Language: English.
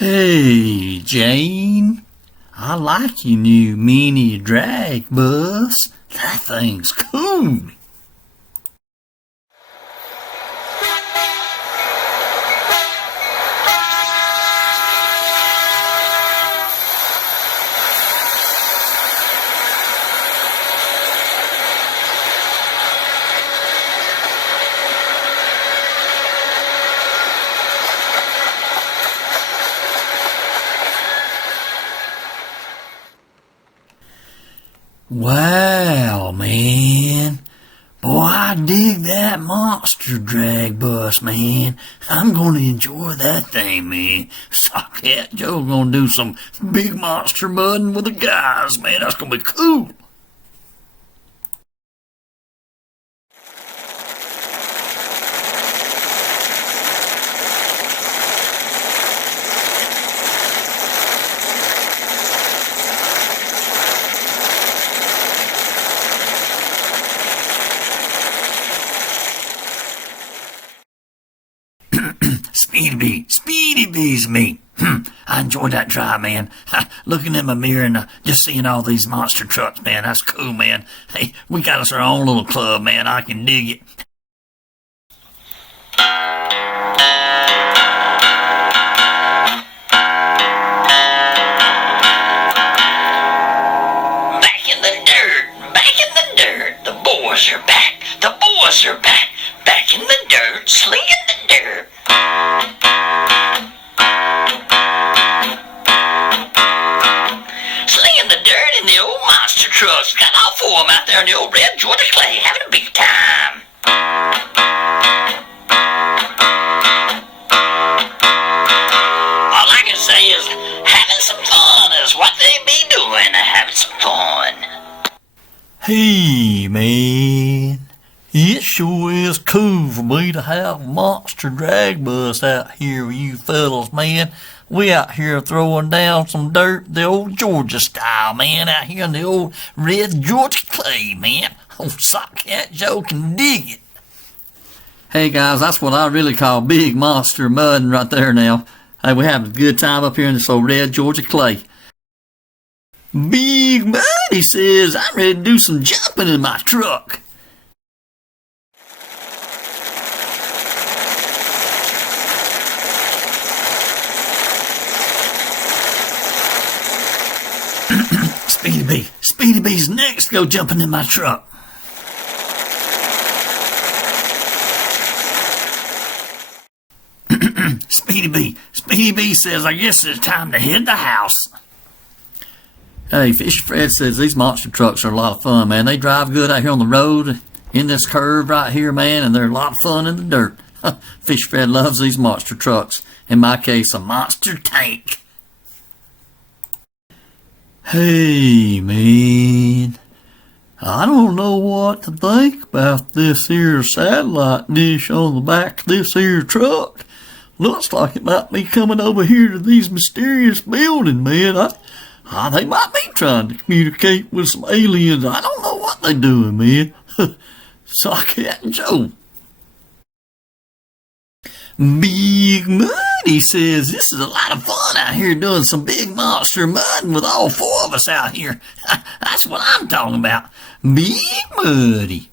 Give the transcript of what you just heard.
Hey, Jane. I like your new mini drag bus. That thing's cool. Wow, man. Boy, I dig that monster drag bus, man. I'm gonna enjoy that thing, man. Sockhead Joe's gonna do some big monster mudding with the guys, man. That's gonna be cool. Speedy Bee's me. I enjoyed that drive, man. Looking in my mirror and just seeing all these monster trucks, man. That's cool, man. Hey, we got us our own little club, man. I can dig it. Back in the dirt. Back in the dirt. The boys are back. The boys are back. Back in the dirt. Slinging the dirt. Slinging the dirt in the old monster trucks. Got all four of them out there in the old red Georgia clay having a big time. All I can say is having some fun is what they be doing. Having some fun. Hey, man. It sure is cool for me to have a monster drag bus out here with you fellas, man. We out here throwing down some dirt the old Georgia style, man, out here in the old red Georgia clay, man. Old Sockhead Joe can dig it. Hey, guys, that's what I really call big monster mudding right there now. Hey, we having a good time up here in this old red Georgia clay. Big Muddy says I'm ready to do some jumping in my truck. Speedy Bee's next to go jumping in my truck. Speedy Bee says, I guess it's time to hit the house. Hey, Fish Fred says these monster trucks are a lot of fun, man. They drive good out here on the road in this curve right here, man, and they're a lot of fun in the dirt. Fish Fred loves these monster trucks. In my case, a monster tank. Hey, man, I don't know what to think about this here satellite dish on the back of this here truck. Looks like it might be coming over here to these mysterious buildings, man. They might be trying to communicate with some aliens. I don't know what they're doing, man. Sockhead Joe. Big Muddy says this is a lot of fun out here doing some big monster mudding with all four of us out here. That's what I'm talking about. Big Muddy.